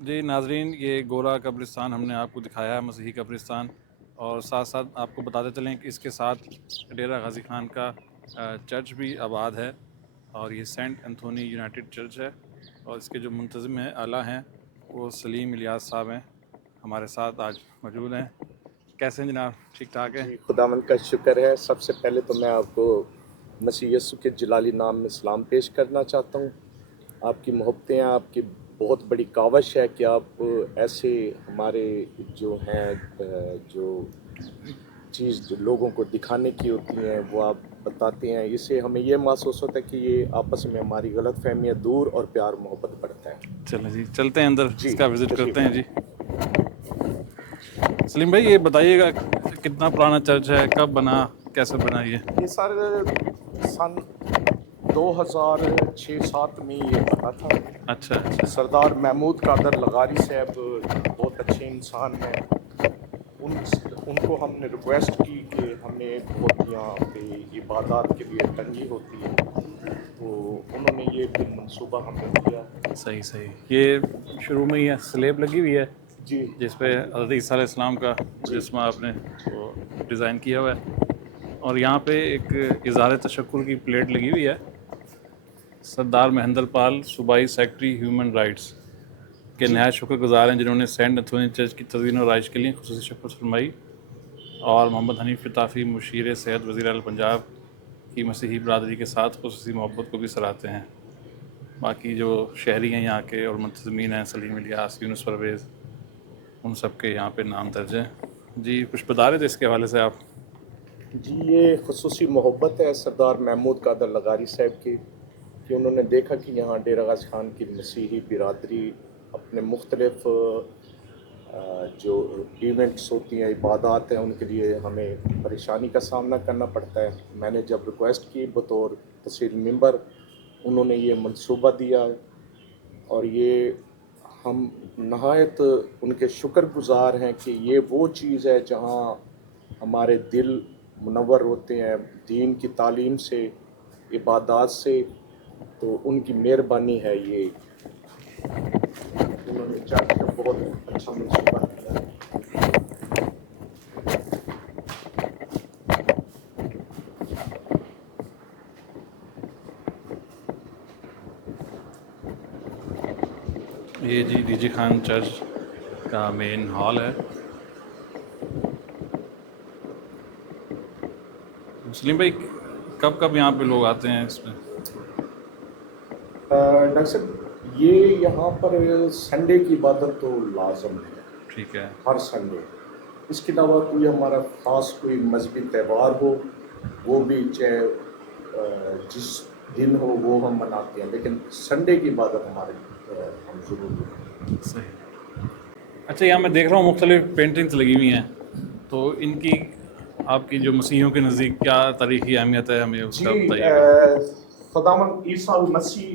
جی ناظرین، یہ گورا قبرستان ہم نے آپ کو دکھایا ہے، مسیحی قبرستان، اور ساتھ ساتھ آپ کو بتاتے چلیں کہ اس کے ساتھ ڈیرہ غازی خان کا چرچ بھی آباد ہے، اور یہ سینٹ انتھونی یونائٹڈ چرچ ہے، اور اس کے جو منتظم ہیں اعلیٰ ہیں وہ سلیم الیاس صاحب ہیں، ہمارے ساتھ آج موجود ہیں۔ کیسے ہیں جناب؟ ٹھیک ٹھاک ہے؟ جی خداوند کا شکر ہے۔ سب سے پہلے تو میں آپ کو مسیح یسوع کے جلالی نام میں سلام پیش کرنا چاہتا ہوں۔ آپ کی محبتیں، آپ کی بہت بڑی کاوش ہے کہ آپ ایسے ہمارے جو ہیں جو چیز جو لوگوں کو دکھانے کی ہوتی ہیں وہ آپ بتاتے ہیں، اس سے ہمیں یہ محسوس ہوتا ہے کہ یہ آپس میں ہماری غلط فہمیاں دور اور پیار محبت بڑھتا ہے۔ چلیں جی، چلتے ہیں اندر، اس جی کا وزٹ تشریف کرتے ہیں لائیں۔ جی۔ سلیم بھائی یہ بتائیے گا کتنا پرانا چرچ ہے، کب بنا، کیسے بنا یہ؟ یہ سر سن 2006-7 میں یہ بنا تھا۔ اچھا اچھا، سردار محمود قادر لغاری صاحب بہت اچھے انسان ہیں، ان کو ہم نے ریکویسٹ کی کہ ہمیں بہت یہاں پہ عبادات کے لیے تنگی ہوتی ہے، تو انہوں نے یہ بھی منصوبہ ہمیں دیا۔ صحیح صحیح۔ یہ شروع میں ہی ہے، سلیب لگی ہوئی ہے جی جس ہاں پہ جی حضرت عیسیٰ علیہ السلام کا جی مجسمہ آپ نے وہ ڈیزائن کیا ہوا ہے، اور یہاں پہ ایک اظہار تشکر کی پلیٹ لگی ہوئی ہے، سردار مہندر پال صوبائی سیکرٹری ہیومن رائٹس کے جی نہایت شکر گزار ہیں جنہوں نے سینٹ انتھونی چرچ کی تزئین و رائش کے لیے خصوصی شفقت فرمائی، اور محمد حنیف قطافی مشیر صحت وزیر اعلیٰ پنجاب کی مسیحی برادری کے ساتھ خصوصی محبت کو بھی سراہتے ہیں۔ باقی جو شہری ہیں یہاں کے اور منتظمین ہیں، سلیم الیاس، یونس پرویز، ان سب کے یہاں پہ نام درج ہیں۔ جی کچھ بتا رہے تھے اس کے حوالے سے آپ؟ جی یہ خصوصی محبت ہے سردار محمود قادر لغاری صاحب کی، کہ انہوں نے دیکھا کہ یہاں ڈیرہ غازی خان کی مسیحی برادری اپنے مختلف جو ایونٹس ہوتی ہیں، عبادات ہیں، ان کے لیے ہمیں پریشانی کا سامنا کرنا پڑتا ہے۔ میں نے جب ریکویسٹ کی بطور تحصیل ممبر، انہوں نے یہ منصوبہ دیا، اور یہ ہم نہایت ان کے شکر گزار ہیں کہ یہ وہ چیز ہے جہاں ہمارے دل منور ہوتے ہیں دین کی تعلیم سے، عبادات سے، تو ان کی مہربانی ہے یہ، انہوں نے چرچ کا بہت اچھا منصوبہ دیا ہے۔ یہ جی ڈی جی خان چرچ کا مین ہال ہے۔ مسلم بھائی کب کب یہاں پہ لوگ آتے ہیں اس میں؟ ڈاکٹر صاحب یہ یہاں پر سنڈے کی عبادت تو لازم ہے، ٹھیک ہے، ہر سنڈے۔ اس کے علاوہ کوئی ہمارا خاص کوئی مذہبی تہوار ہو وہ بھی چاہے جس دن ہو وہ ہم مناتے ہیں، لیکن سنڈے کی عبادت ہمارے ہم ضرور مناتے صحیح۔ اچھا یہاں میں دیکھ رہا ہوں مختلف پینٹنگز لگی ہوئی ہیں، تو ان کی آپ کی جو مسیحیوں کے نزدیک کیا تاریخی اہمیت ہے، ہمیں ہیں۔ اس کا جی بتائیے گا۔ خداوند عیسیٰ المسیح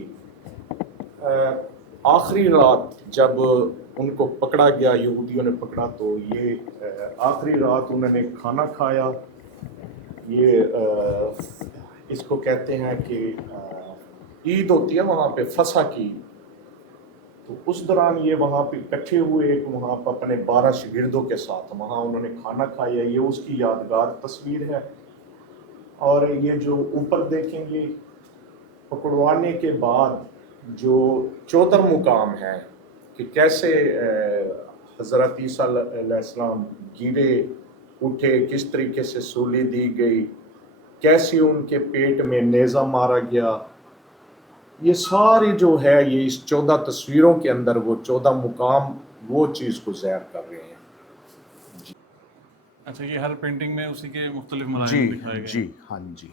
آخری رات جب ان کو پکڑا گیا، یہودیوں نے پکڑا، تو یہ آخری رات انہوں نے کھانا کھایا، یہ اس کو کہتے ہیں کہ عید ہوتی ہے وہاں پہ فسح کی، تو اس دوران یہ وہاں پہ اکٹھے ہوئے، وہاں پہ اپنے 12 شاگردوں کے ساتھ وہاں انہوں نے کھانا کھایا، یہ اس کی یادگار تصویر ہے۔ اور یہ جو اوپر دیکھیں گے پکڑوانے کے بعد جو 14 مقام ہے کہ کیسے حضرت عیسیٰ علیہ السلام گرے اٹھے، کس طریقے سے سولی دی گئی، کیسے ان کے پیٹ میں نیزہ مارا گیا، یہ ساری جو ہے یہ اس 14 تصویروں کے اندر وہ 14 مقام وہ چیز کو ظاہر کر رہے ہیں۔ اچھا یہ ہر پینٹنگ میں اسی کے مختلف جی مظاہر دکھائے گئے ہیں۔ جی ہاں جی۔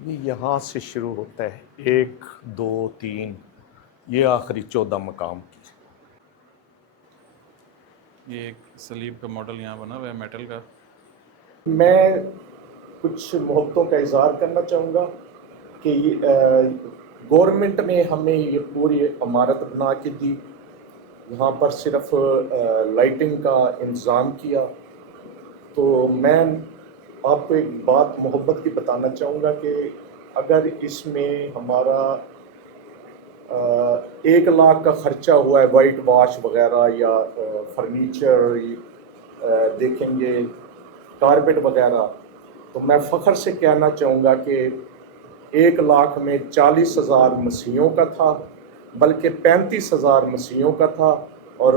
یہ یہاں سے شروع ہوتا ہے 1 2 3، یہ آخری 14 مقام کی یہ ایک سلیب کا ماڈل یہاں بنا ہوا ہے میٹل کا. میں کچھ محبتوں کا اظہار کرنا چاہوں گا کہ گورنمنٹ نے ہمیں یہ پوری عمارت بنا کے دی. یہاں پر صرف لائٹنگ کا انتظام کیا. تو میں آپ کو ایک بات محبت کی بتانا چاہوں گا کہ اگر اس میں ہمارا 1 لاکھ کا خرچہ ہوا ہے وائٹ واش وغیرہ یا فرنیچر دیکھیں گے کارپیٹ وغیرہ, تو میں فخر سے کہنا چاہوں گا کہ 1 لاکھ میں 40,000 مسیحیوں کا تھا, بلکہ 35,000 مسیحیوں کا تھا, اور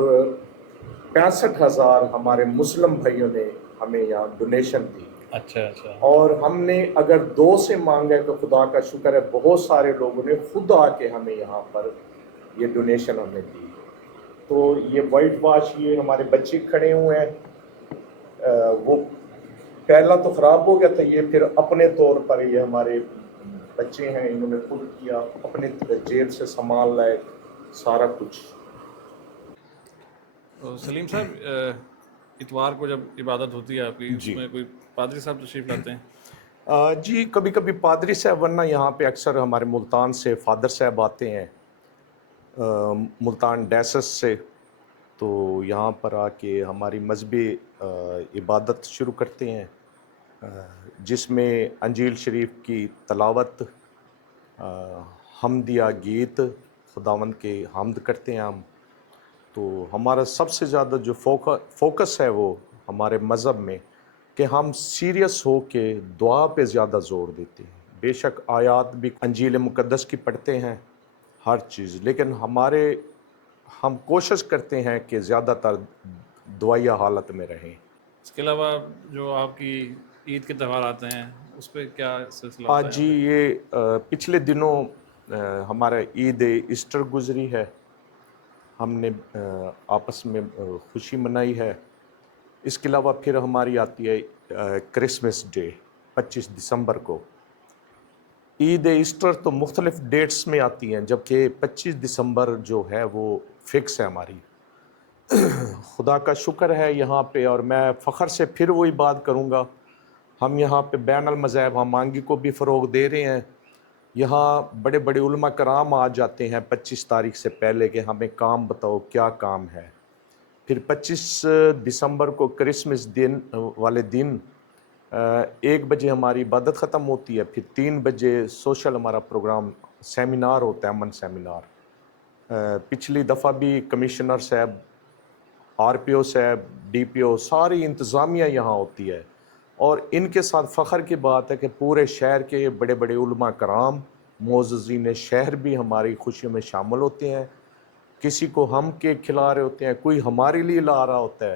65,000 ہمارے مسلم بھائیوں نے ہمیں یہاں ڈونیشن دی. اچھا اچھا. اور ہم نے اگر 2 سے مانگا تو خدا کا شکر ہے بہت سارے لوگوں نے خود آ کے ہمیں یہاں پر یہ ڈونیشن ہمیں دی. تو یہ وائٹ واش یہ ہمارے بچے کھڑے ہوئے ہیں, وہ پہلا تو خراب ہو گیا تھا, یہ پھر اپنے طور پر یہ ہمارے بچے ہیں انہوں نے خود کیا, اپنے جیب سے سامان لائے سارا کچھ. تو سلیم صاحب, اتوار کو جب عبادت ہوتی ہے آپ کی, اس جی میں کوئی پادری صاحب تشریف لاتے ہیں؟ جی کبھی کبھی پادری صاحب, ورنہ یہاں پہ اکثر ہمارے ملتان سے فادر صاحب آتے ہیں, ملتان ڈیسس سے. تو یہاں پر آ کے ہماری مذہبی عبادت شروع کرتے ہیں, جس میں انجیل شریف کی تلاوت, حمدیہ گیت, خداوند کے حمد کرتے ہیں ہم. تو ہمارا سب سے زیادہ جو فوکس ہے وہ ہمارے مذہب میں کہ ہم سیریس ہو کے دعا پہ زیادہ زور دیتے ہیں. بے شک آیات بھی انجیل مقدس کی پڑھتے ہیں ہر چیز, لیکن ہم کوشش کرتے ہیں کہ زیادہ تر دعائیہ حالت میں رہیں. اس کے علاوہ جو آپ کی عید کے تہوار آتے ہیں اس پہ کیا سلسلہ ہوتا ہے جی یہاں پہ؟ یہ پچھلے دنوں ہمارا عید ایسٹر گزری ہے, ہم نے آپس میں خوشی منائی ہے. اس کے علاوہ پھر ہماری آتی ہے کرسمس ڈے 25 دسمبر کو. عید ایسٹر تو مختلف ڈیٹس میں آتی ہیں, جبکہ 25 دسمبر جو ہے وہ فکس ہے ہماری. خدا کا شکر ہے یہاں پہ, اور میں فخر سے پھر وہی بات کروں گا, ہم یہاں پہ بین المذاہب ہمانگی کو بھی فروغ دے رہے ہیں. یہاں بڑے بڑے علماء کرام آ جاتے ہیں 25 تاریخ سے پہلے کہ ہمیں کام بتاؤ کیا کام ہے. پھر 25 دسمبر کو کرسمس والے دن 1 بجے ہماری عبادت ختم ہوتی ہے, پھر 3 بجے سوشل ہمارا پروگرام سیمینار ہوتا ہے, امن سیمینار. پچھلی دفعہ بھی کمشنر صاحب, آر پی او صاحب, ڈی پی او, ساری انتظامیہ یہاں ہوتی ہے. اور ان کے ساتھ فخر کی بات ہے کہ پورے شہر کے بڑے بڑے علماء کرام, معززین شہر بھی ہماری خوشیوں میں شامل ہوتے ہیں. کسی کو ہم کیک کھلا رہے ہوتے ہیں, کوئی ہمارے لیے لا رہا ہوتا ہے.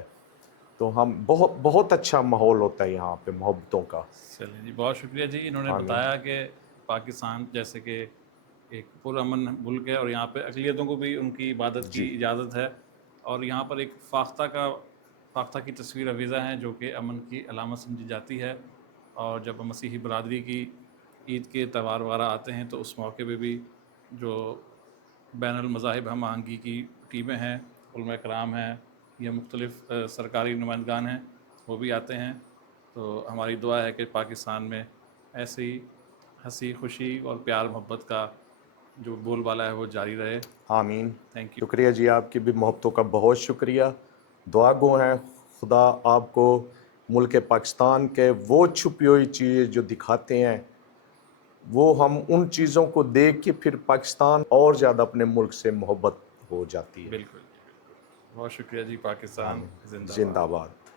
تو ہم بہت اچھا ماحول ہوتا ہے یہاں پہ محبتوں کا. چلیں جی, بہت شکریہ جی. انہوں نے آمین. بتایا کہ پاکستان جیسے کہ ایک پرامن ملک ہے, اور یہاں پہ اقلیتوں کو بھی ان کی عبادت کی جی اجازت ہے, اور یہاں پر ایک فاختہ کی تصویر افیزہ ہیں جو کہ امن کی علامت سمجھی جاتی ہے. اور جب مسیحی برادری کی عید کے تہوار وغیرہ آتے ہیں تو اس موقع پہ بھی جو بین المذاہب ہم آہنگی کی ٹیمیں ہیں, علماء کرام ہیں یا مختلف سرکاری نمائندگان ہیں, وہ بھی آتے ہیں. تو ہماری دعا ہے کہ پاکستان میں ایسی ہنسی خوشی اور پیار محبت کا جو بول بالا ہے وہ جاری رہے. آمین. Thank you. شکریہ جی, آپ کی بھی محبتوں کا بہت شکریہ. دعا گو ہیں خدا آپ کو ملک پاکستان کے وہ چھپی ہوئی چیزیں جو دکھاتے ہیں, وہ ہم ان چیزوں کو دیکھ کے پھر پاکستان اور زیادہ اپنے ملک سے محبت ہو جاتی ہے. بالکل جی, بالکل. بہت شکریہ جی. پاکستان آمین. زندہ باد. زندہ باد.